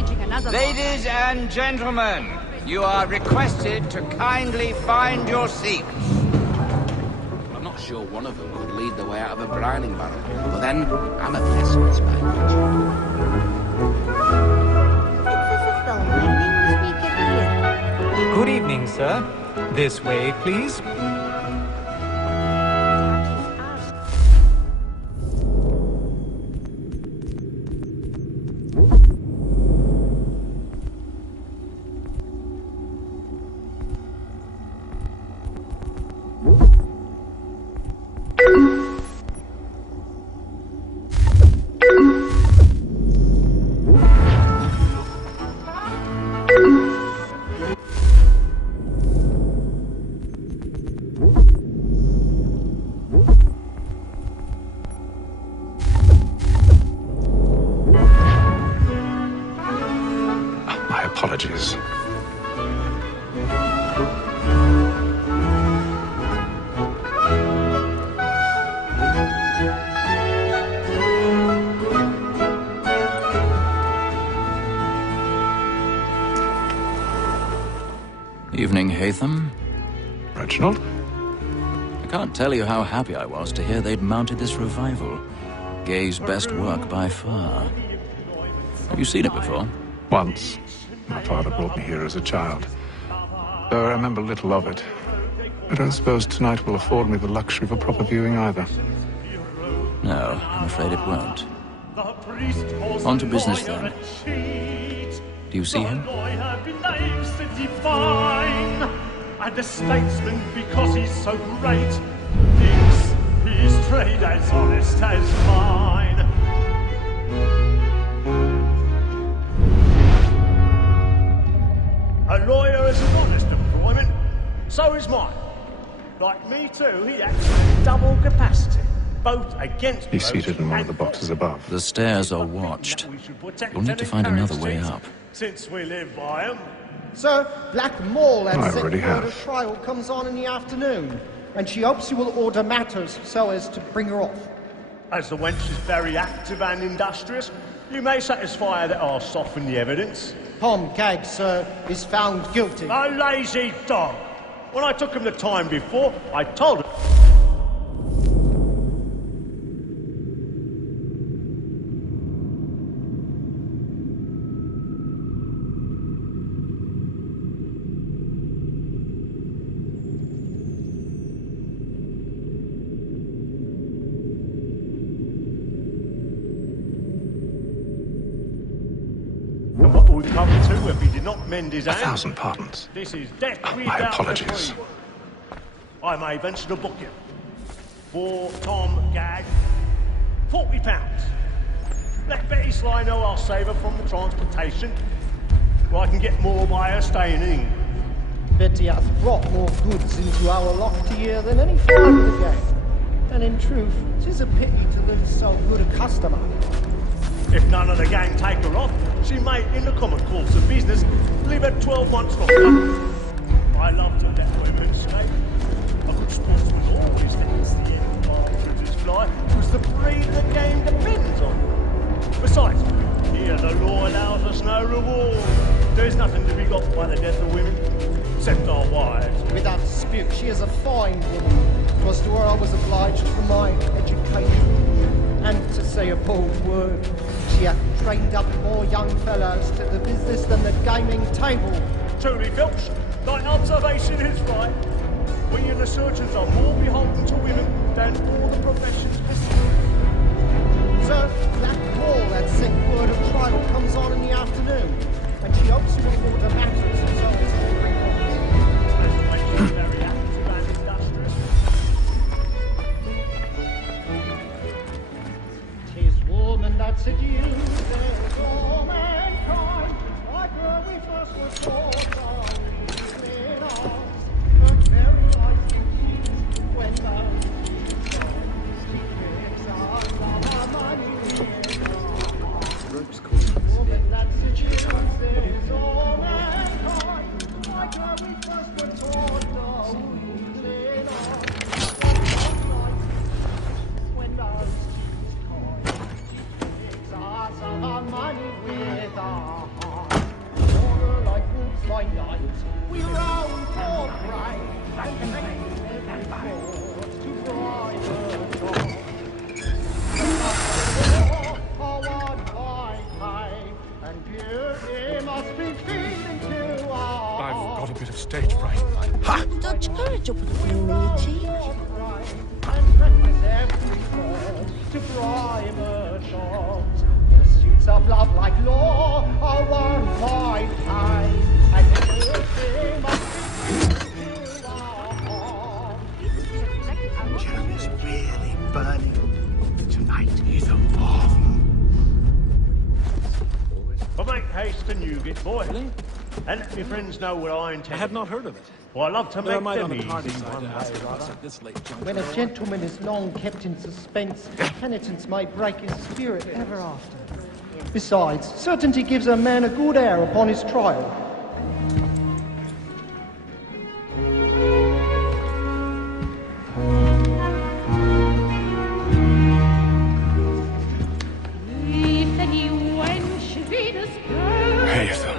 staging another... Ladies and gentlemen, you are requested to kindly find your seats. I'm not sure one of them could lead the way out of a brining barrel, but then I'm a pessimist by nature. Good evening, sir. This way, please. My apologies. Evening, Haytham. Reginald? I can't tell you how happy I was to hear they'd mounted this revival. Gay's best work by far. Have you seen it before? Once. My father brought me here as a child. Though I remember little of it. I don't suppose tonight will afford me the luxury of a proper viewing either. No, I'm afraid it won't. On to business then. Do you see him? And the statesman, because he's so great, thinks his trade as honest as mine. A lawyer is an honest employment, so is mine. Like me too, he acts in double capacity, both against... He's seated in one of the boxes above. The stairs are watched. You'll need to find another way up. Since we live by 'em. Sir, Black Mall I at already have. trial comes on in the afternoon, and she hopes you will order matters so as to bring her off. As the wench is very active and industrious, you may satisfy her that I'll soften the evidence. Tom Gag, sir, is found guilty. A lazy dog! When I took him the time before, I told him... And what would come to if he did not mend his hand? 1,000 pardons. This is death My without apologies. reprieve. I may venture to book you. For Tom Gag, £40. Let Betty Sly know I'll save her from the transportation, or I can get more by her staying in England. Betty hath brought more goods into our loft here than any fly of the gang. And in truth, 'tis a pity to lose so good a customer. If none of the gang take her off, she may, in the common course of business, leave her 12 months longer. I love to let women stay. A good sportsman always lets the end partridges fly, because the breed of the game depends on it. Besides, here the law allows us no reward. There's nothing to be got by the death of women, except our wives. Without dispute, she is a fine woman. 'Twas to her I was obliged for my education. And to say a bold word, she hath trained up more young fellows to the business than the gaming table. Truly, Filch, thy observation is right. We and the surgeons are more beholden to women than all the professions beside. Sir, Black Mall had sent word of trial comes on in the afternoon, and she hopes you will order matters and so on. As the wench is very active and industrious. 'Tis woman that seduces all mankind, like her we first were taught our evening arms. Her very life indeed, when those secrets are love our money woman that seduces all mankind, like her we first were taught our evening arms. When those our money with our heart. stage fright. Ha! Dodge courage up in the cheek. And practice every word to bribe a dog. Pursuits of love like law are one fine time, and everything must be our heart. Jeremy's really burning. Tonight is a marvel. I make haste to Newgate, boy. Really? And let me friends know what I intend. I had not heard of it. Well, I love to Never make mind them on the easy party one side to ask day, about rather. at this late juncture. When a gentleman is long kept in suspense, penitence may break his spirit ever after. Besides, certainty gives a man a good air upon his trial. Hazel.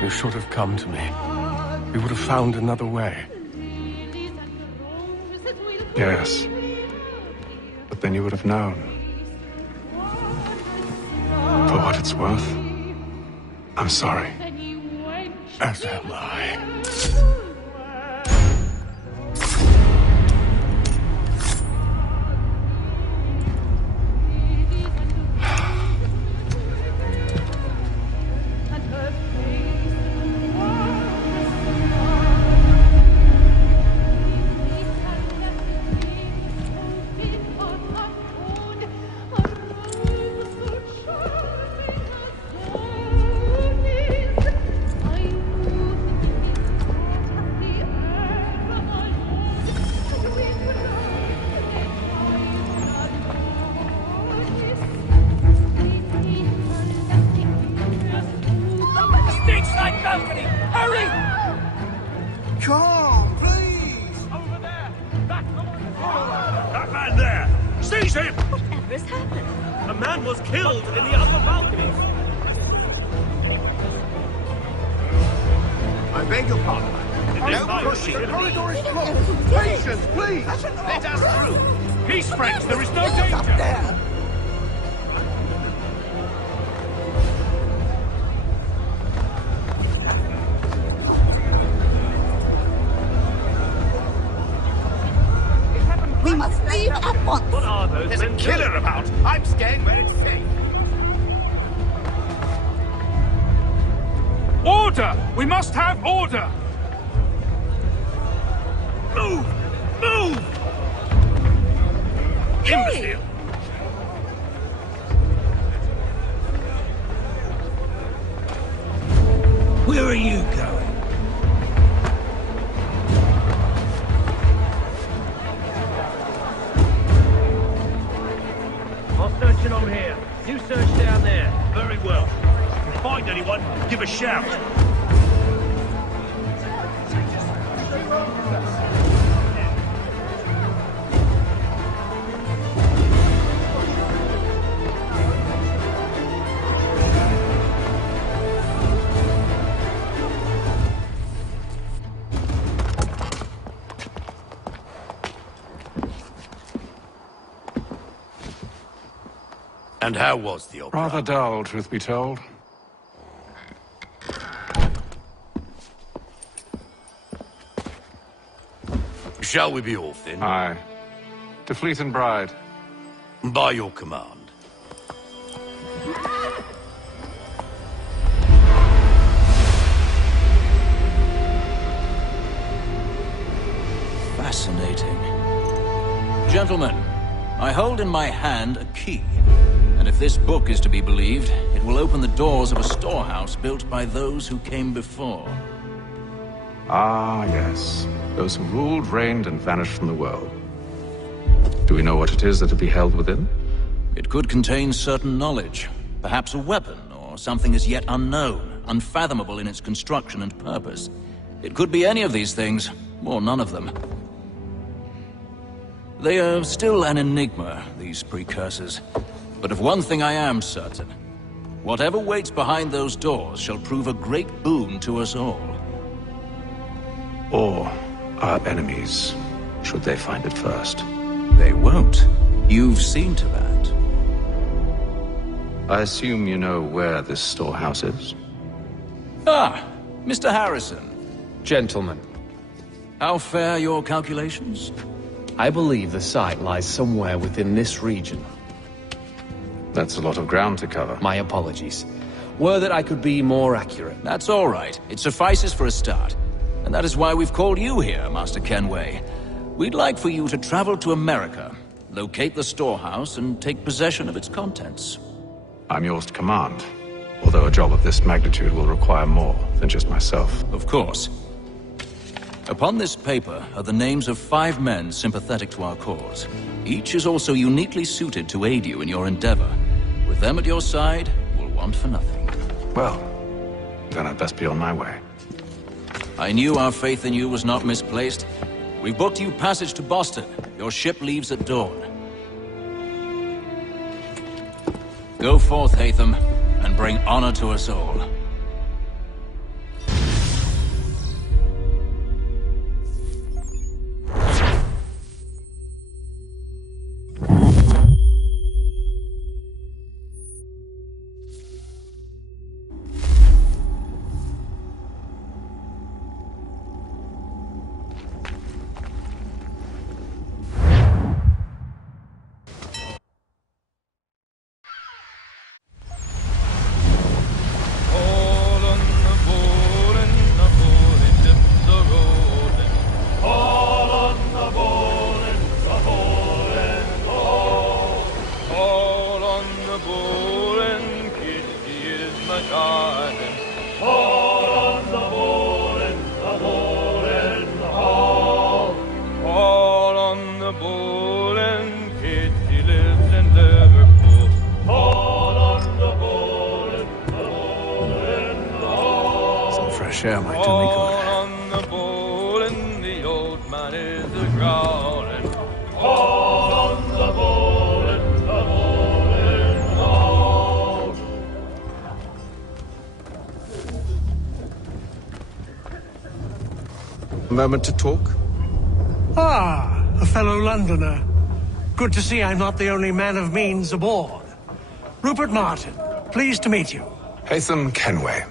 You should have come to me. We would have found another way. Yes. But then you would have known. For what it's worth, I'm sorry. As am I. Come, please! Over there! That man there! Seize him! Whatever has happened? A man was killed in the upper balconies. I beg your pardon. No pushing. The corridor is blocked. Patience, please! Let us through. Peace, friends, there is no danger. We must leave at once. What are those There's a men killer about. I'm staying where it's safe. Order! We must have order! Move! Move! Imbecile! Where are you going? I'll search it on here. You search down there. Very well. If you find anyone, give a shout. And how was the opera? Rather dull, truth be told. Shall we be off then? Aye. To Fleet and Bride. By your command. Fascinating. Gentlemen, I hold in my hand a key. And if this book is to be believed, it will open the doors of a storehouse built by those who came before. Ah, yes. Those who ruled, reigned, and vanished from the world. Do we know what it is that will be held within? It could contain certain knowledge, perhaps a weapon, or something as yet unknown, unfathomable in its construction and purpose. It could be any of these things, or none of them. They are still an enigma, these precursors. But of one thing I am certain. Whatever waits behind those doors shall prove a great boon to us all. Or our enemies, should they find it first. They won't. You've seen to that. I assume you know where this storehouse is? Ah, Mr. Harrison. Gentlemen, How fare your calculations? I believe the site lies somewhere within this region. That's a lot of ground to cover. My apologies. Were that I could be more accurate. That's all right. It suffices for a start. And that is why we've called you here, Master Kenway. We'd like for you to travel to America, locate the storehouse, and take possession of its contents. I'm yours to command, although a job of this magnitude will require more than just myself. Of course. Upon this paper are the names of 5 men sympathetic to our cause. Each is also uniquely suited to aid you in your endeavor. With them at your side, we'll want for nothing. Well, then I'd best be on my way. I knew our faith in you was not misplaced. We've booked you passage to Boston. Your ship leaves at dawn. Go forth, Hatham, and bring honor to us all. Share my tummy good. On the bowl and the old man is a-growling. On the bowl and the bowl and A moment to talk? Ah, a fellow Londoner. Good to see I'm not the only man of means aboard. Rupert Martin, pleased to meet you. Hatham Kenway.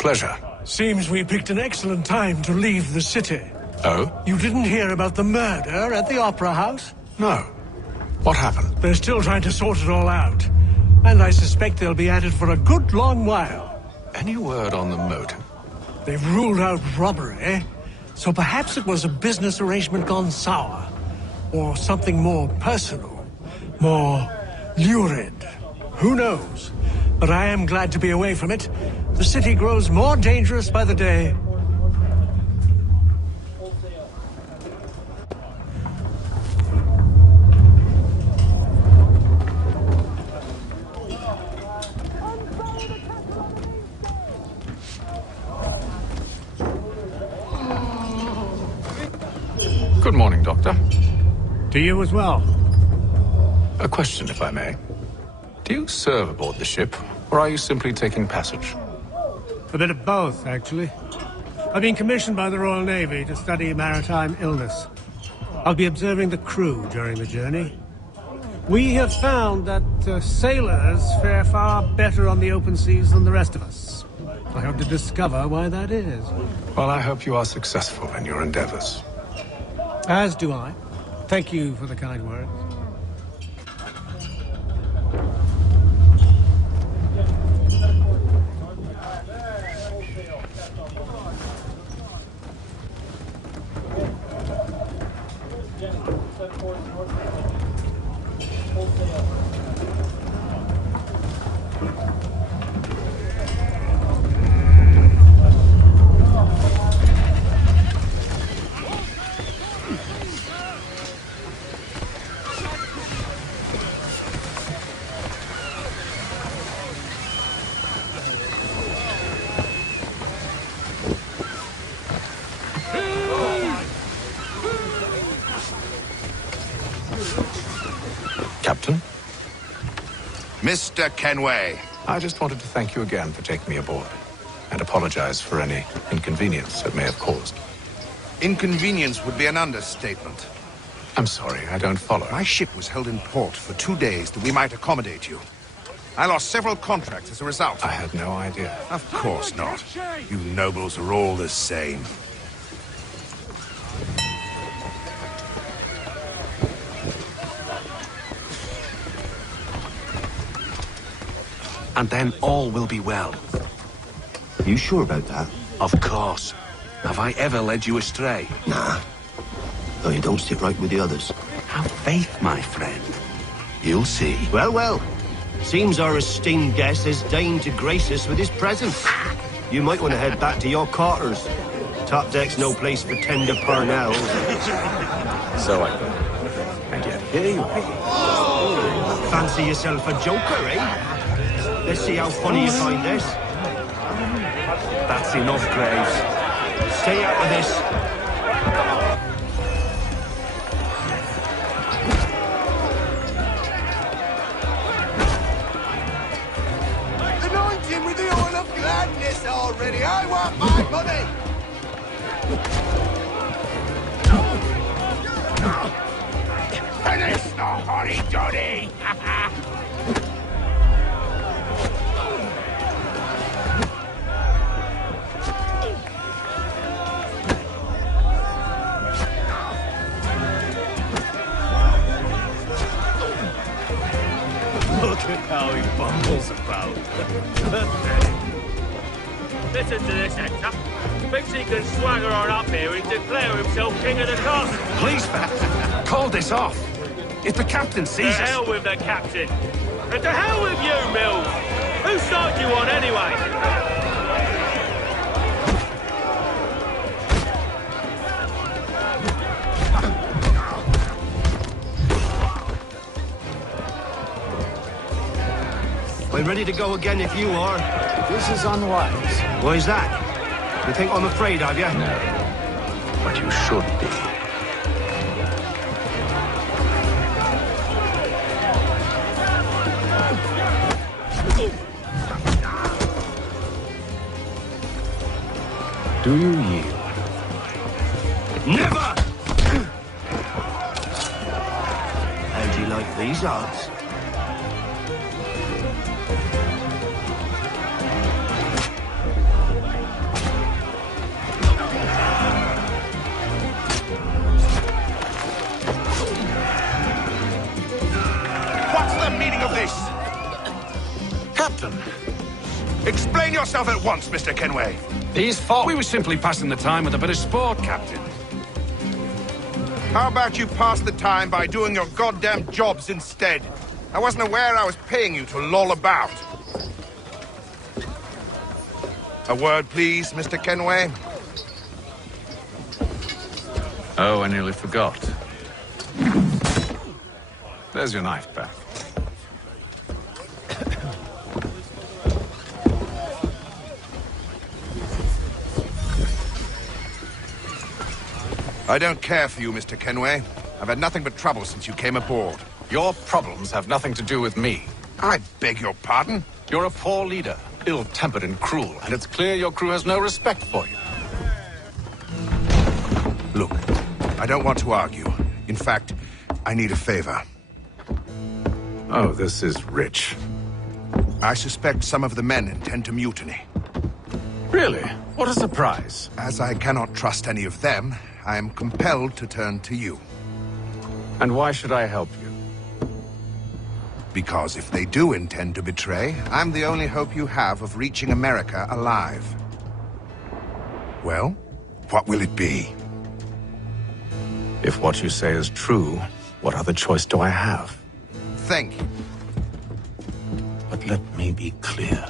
Pleasure. Seems we picked an excellent time to leave the city. Oh? You didn't hear about the murder at the Opera House? No. What happened? They're still trying to sort it all out. And I suspect they'll be at it for a good long while. Any word on the motive? They've ruled out robbery, so perhaps it was a business arrangement gone sour. Or something more personal, more lurid. Who knows? But I am glad to be away from it. The city grows more dangerous by the day. Good morning, Doctor. To you as well. A question, if I may. Do you serve aboard the ship, or are you simply taking passage? A bit of both, actually. I've been commissioned by the Royal Navy to study maritime illness. I'll be observing the crew during the journey. We have found that sailors fare far better on the open seas than the rest of us. I hope to discover why that is. Well, I hope you are successful in your endeavors. As do I. Thank you for the kind words. Captain? Mr. Kenway. I just wanted to thank you again for taking me aboard, and apologize for any inconvenience it may have caused. Inconvenience would be an understatement. I'm sorry, I don't follow. My ship was held in port for 2 days that we might accommodate you. I lost several contracts as a result. I had no idea. Of course not. You nobles are all the same. And then all will be well. You sure about that? Of course. Have I ever led you astray? Nah. Though you don't sit right with the others. Have faith, my friend. You'll see. Well, well. Seems our esteemed guest has deigned to grace us with his presence. You might want to head back to your quarters. Top deck's no place for tender parnells. So I thought. And yet here you are. Fancy yourself a joker, eh? Let's see how funny you find this. That's enough, Graves. Stay out of this. Anoint him with the oil of gladness already. I want my money. Finish the hurry-duddy. Look at how he bumbles about. Listen to this, Hector. Thinks he can swagger on up here and declare himself king of the castle. Please, call this off. If the captain sees us... To hell with the captain. And to hell with you, Mills. Whose side you on, anyway? We're ready to go again if you are. This is unwise. Why is that? You think I'm afraid of you? No. But you should be. Do you yield? Never! How do you like these odds? Captain! Explain yourself at once, Mr. Kenway. These fought. We were simply passing the time with a bit of sport, Captain. How about you pass the time by doing your goddamn jobs instead? I wasn't aware I was paying you to loll about. A word, please, Mr. Kenway. Oh, I nearly forgot. There's your knife back. I don't care for you, Mr. Kenway. I've had nothing but trouble since you came aboard. Your problems have nothing to do with me. I beg your pardon? You're a poor leader, ill-tempered and cruel, and it's clear your crew has no respect for you. Look, I don't want to argue. In fact, I need a favor. Oh, this is rich. I suspect some of the men intend to mutiny. Really? What a surprise. As I cannot trust any of them, I am compelled to turn to you. And why should I help you? Because if they do intend to betray, I'm the only hope you have of reaching America alive. Well, what will it be? If what you say is true, what other choice do I have? Thank you. But let me be clear.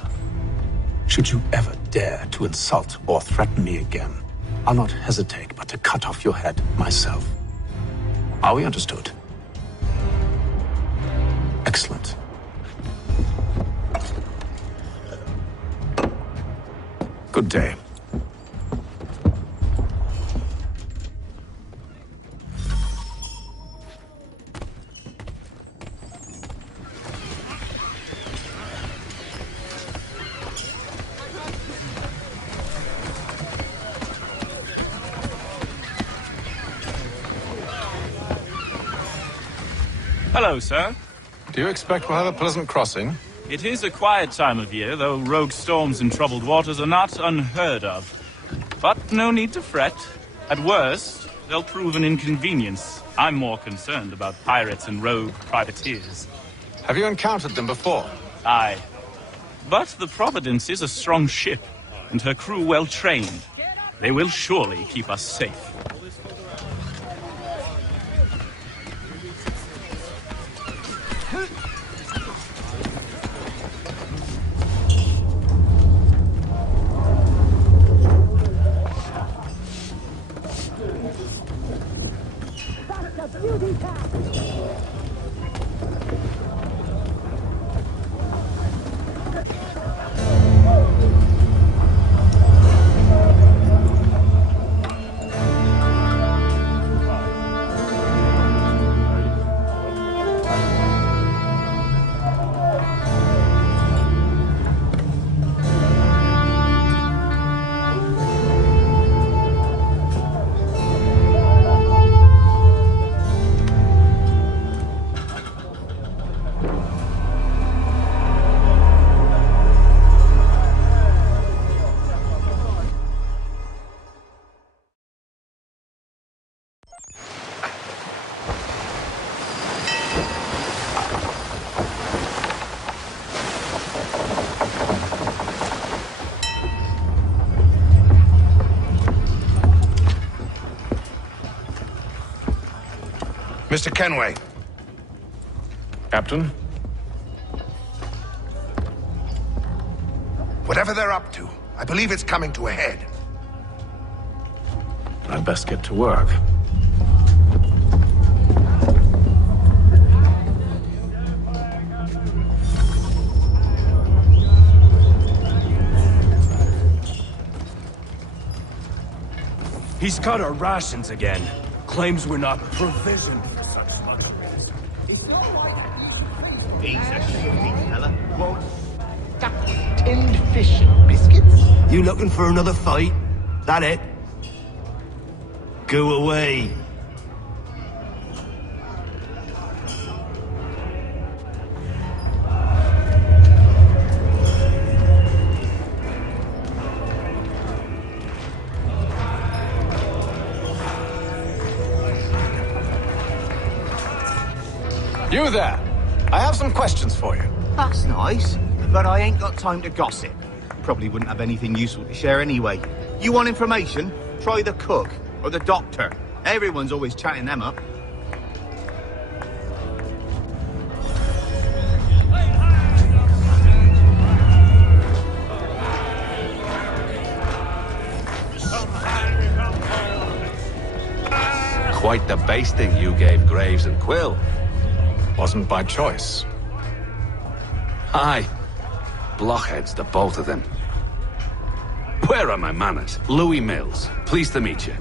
Should you ever dare to insult or threaten me again, I'll not hesitate but to cut off your head myself. Are we understood? Excellent. Good day. Hello, sir. Do you expect we'll have a pleasant crossing? It is a quiet time of year, though rogue storms and troubled waters are not unheard of. But no need to fret. At worst, they'll prove an inconvenience. I'm more concerned about pirates and rogue privateers. Have you encountered them before? Aye. But the Providence is a strong ship, and her crew well trained. They will surely keep us safe. Mr. Kenway. Captain? Whatever they're up to, I believe it's coming to a head. I'd best get to work. He's cut our rations again. Claims we're not provisioned for such smugglers. He's a shifty fella. What? Tinned fish and biscuits? You looking for another fight? That it? Go away. You there! I have some questions for you. That's nice, but I ain't got time to gossip. Probably wouldn't have anything useful to share anyway. You want information? Try the cook or the doctor. Everyone's always chatting them up. Quite the basting you gave Graves and Quill. Wasn't by choice. Aye. Blockheads, the both of them. Where are my manners? Louis Mills. Pleased to meet you.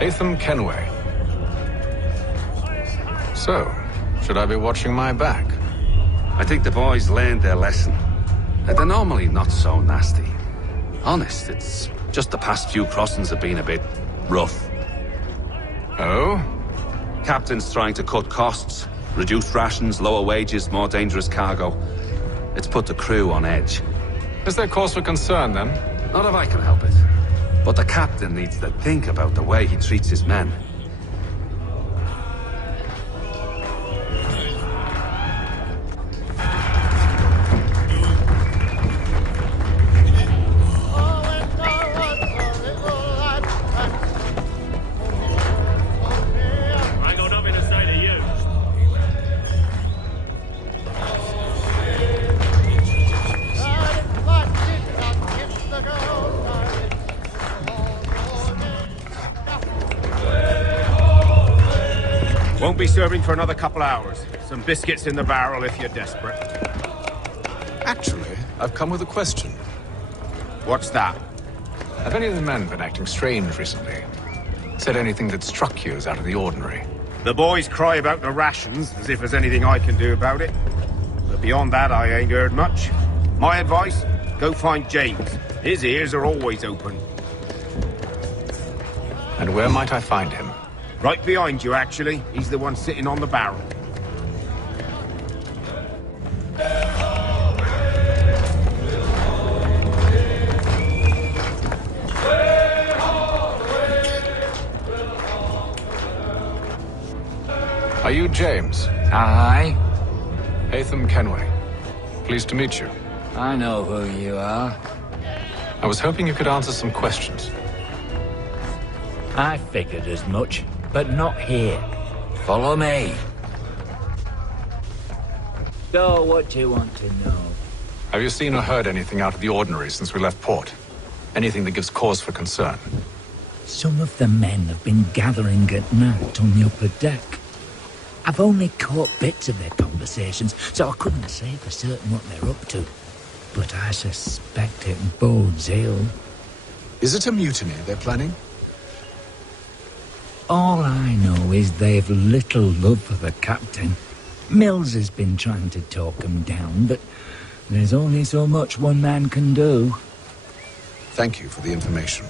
Haytham Kenway. So, should I be watching my back? I think the boys learned their lesson. They're normally not so nasty. Honest, it's just the past few crossings have been a bit rough. Oh? Captain's trying to cut costs. Reduced rations, lower wages, more dangerous cargo. It's put the crew on edge. Is there cause for concern, then? Not if I can help it. But the captain needs to think about the way he treats his men. Won't be serving for another couple hours. Some biscuits in the barrel if you're desperate. Actually, I've come with a question. What's that? Have any of the men been acting strange recently? Said anything that struck you as out of the ordinary? The boys cry about the rations, as if there's anything I can do about it. But beyond that, I ain't heard much. My advice? Go find James. His ears are always open. And where might I find him? Right behind you, actually. He's the one sitting on the barrel. Are you James? Aye. Haytham Kenway. Pleased to meet you. I know who you are. I was hoping you could answer some questions. I figured as much, but not here. Follow me. So, what do you want to know? Have you seen or heard anything out of the ordinary since we left port? Anything that gives cause for concern? Some of the men have been gathering at night on the upper deck. I've only caught bits of their conversations, so I couldn't say for certain what they're up to. But I suspect it bodes ill. Is it a mutiny they're planning? All I know is they've little love for the captain. Mills has been trying to talk him down, but there's only so much one man can do. Thank you for the information.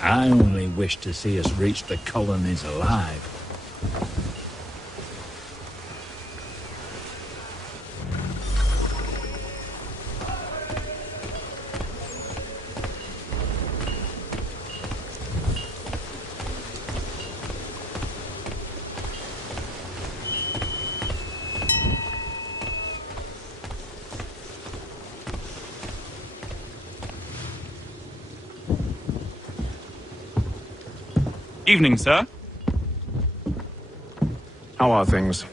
I only wish to see us reach the colonies alive. Evening, sir. How are things?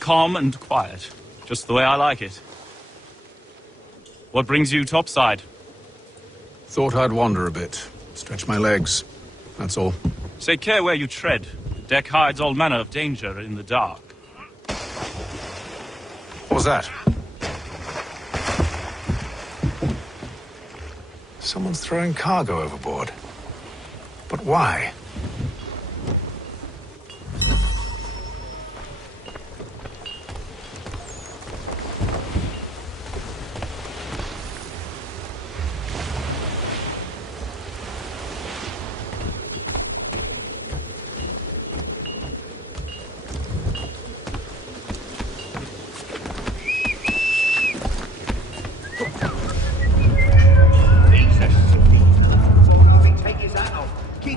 Calm and quiet. Just the way I like it. What brings you topside? Thought I'd wander a bit. Stretch my legs. That's all. Take care where you tread. The deck hides all manner of danger in the dark. What was that? Someone's throwing cargo overboard. But why?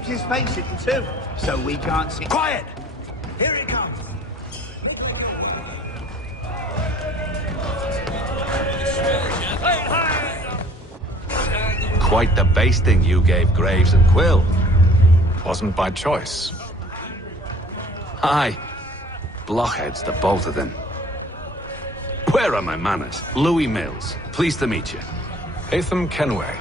His face hidden too, so we can't see. Quiet! Here it comes. Quite the basting you gave Graves and Quill. Wasn't by choice. Aye. Blockheads, the both of them. Where are my manners? Louis Mills. Pleased to meet you. Haytham Kenway.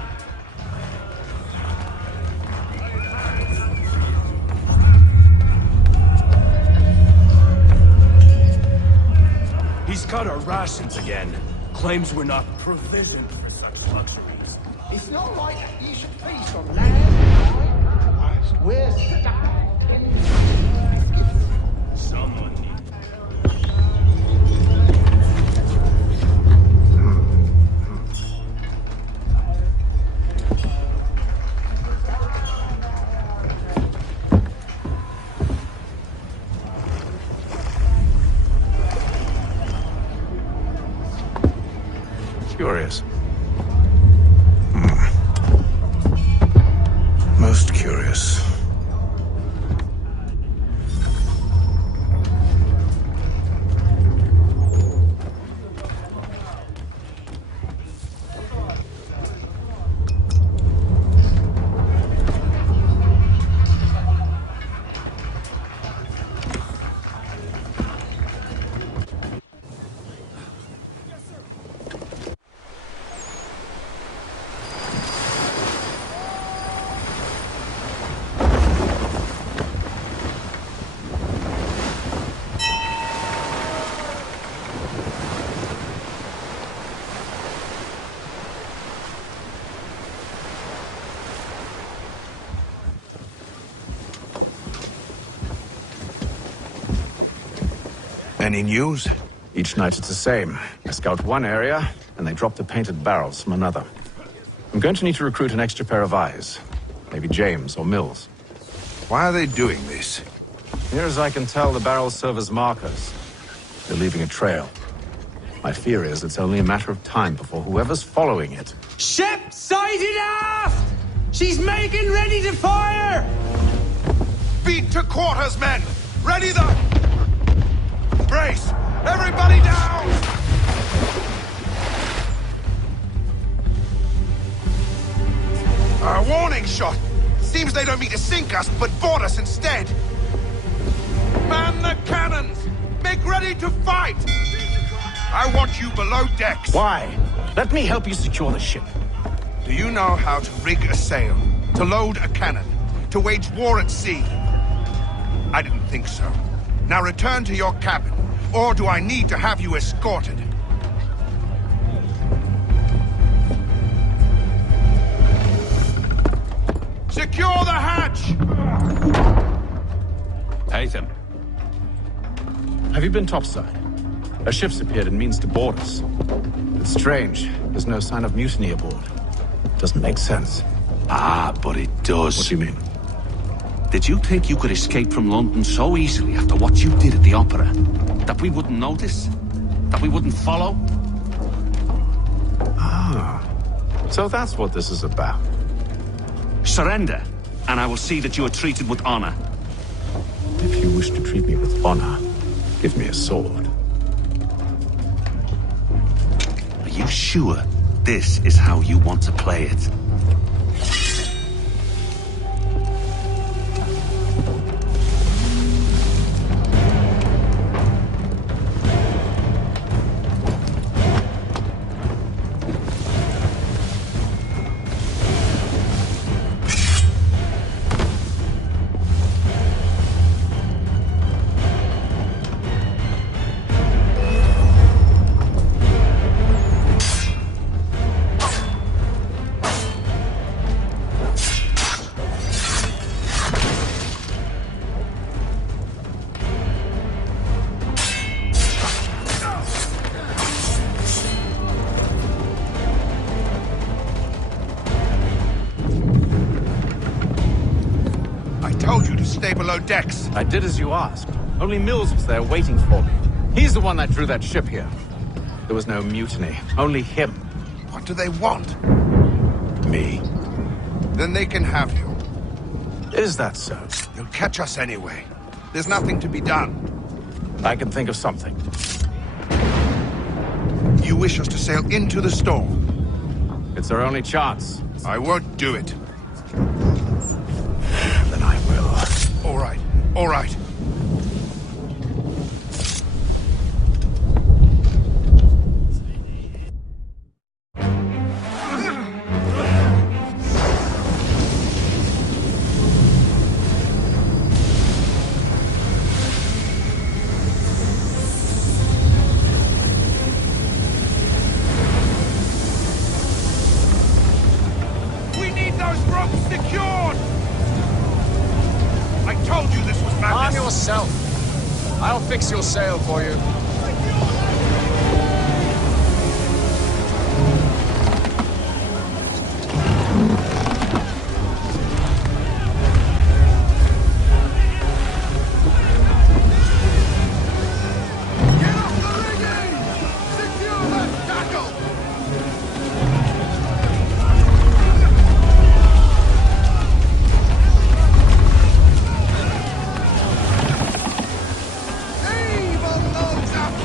He's cut our rations again. Claims we're not provisioned for such luxuries. It's not right that you should feast on land, right? We're stuck in... Someone Curious. Most curious. Any news? Each night it's the same. I scout one area, and they drop the painted barrels from another. I'm going to need to recruit an extra pair of eyes. Maybe James or Mills. Why are they doing this? Near as I can tell, the barrels serve as markers. They're leaving a trail. My fear is it's only a matter of time before whoever's following it... Ship sighted aft! She's making ready to fire! Beat to quarters, men! Ready the... Brace! Everybody down! A warning shot! Seems they don't mean to sink us, but board us instead! Man the cannons! Make ready to fight! I want you below decks. Why? Let me help you secure the ship. Do you know how to rig a sail? To load a cannon? To wage war at sea? I didn't think so. Now return to your cabin, or do I need to have you escorted? Secure the hatch! Haytham. Have you been topside? A ship's appeared and means to board us. It's strange. There's no sign of mutiny aboard. Doesn't make sense. Ah, but it does. What do you mean? Did you think you could escape from London so easily after what you did at the Opera? That we wouldn't notice? That we wouldn't follow? Ah. So that's what this is about. Surrender, and I will see that you are treated with honor. If you wish to treat me with honor, give me a sword. Are you sure this is how you want to play it? Stay below decks. I did as you asked. Only Mills was there waiting for me. He's the one that drew that ship here. There was no mutiny, only him. What do they want? Me. Then they can have you. Is that so? You'll catch us anyway. There's nothing to be done. I can think of something. You wish us to sail into the storm? It's our only chance. I won't do it. Then I will. All right, all right. We need those ropes secured! I told you this was madness! Arm yourself. I'll fix your sail for you. Evil loads of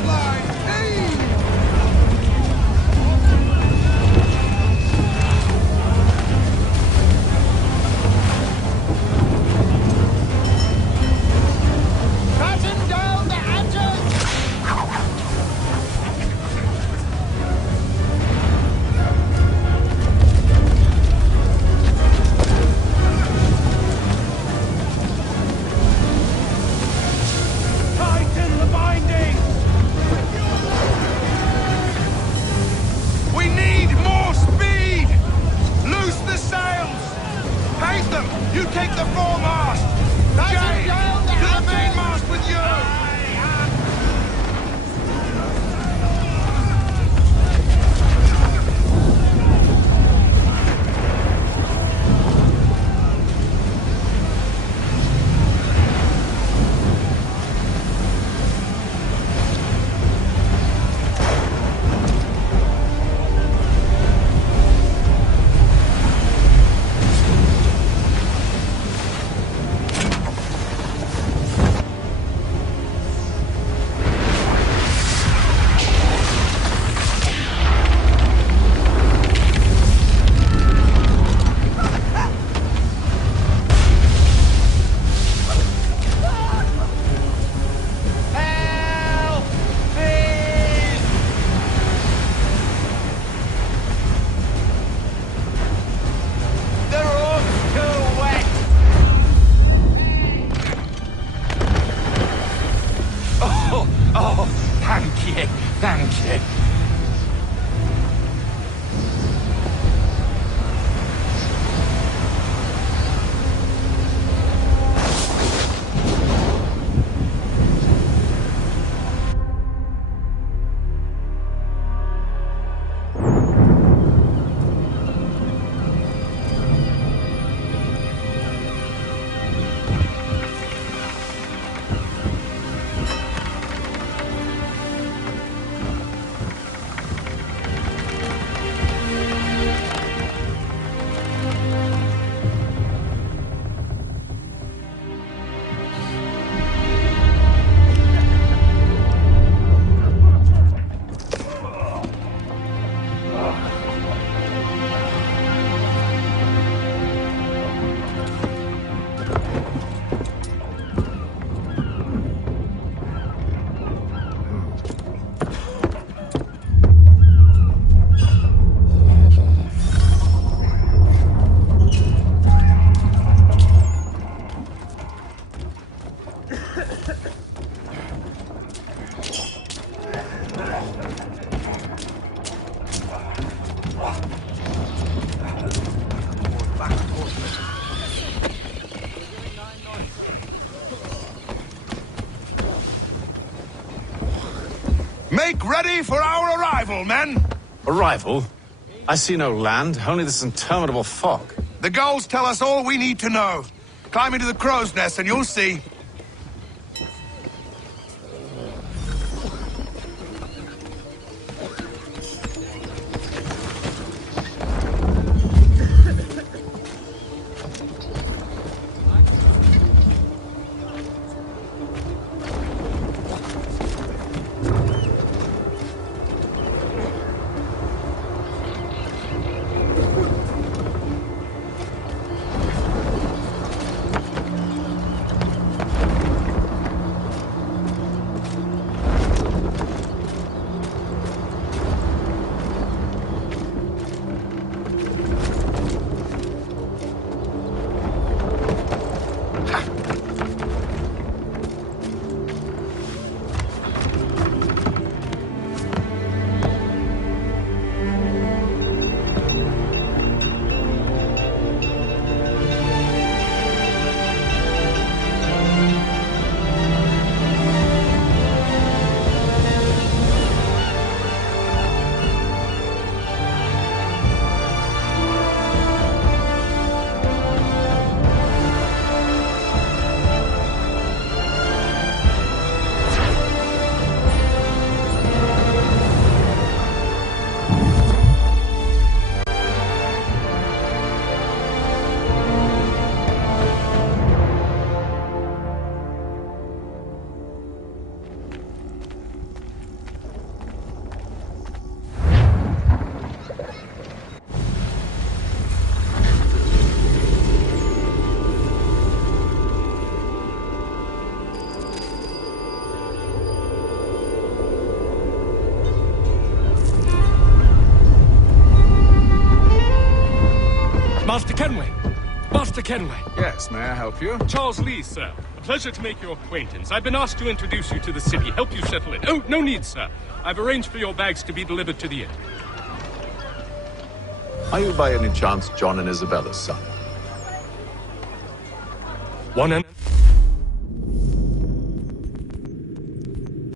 you, thank you. Make ready for our arrival, men! Arrival? I see no land, only this interminable fog. The gulls tell us all we need to know. Climb into the crow's nest and you'll see. Master Kenway! Master Kenway! Yes, may I help you? Charles Lee, sir. A pleasure to make your acquaintance. I've been asked to introduce you to the city, help you settle in. Oh, no need, sir. I've arranged for your bags to be delivered to the inn. Are you by any chance John and Isabella's son? One and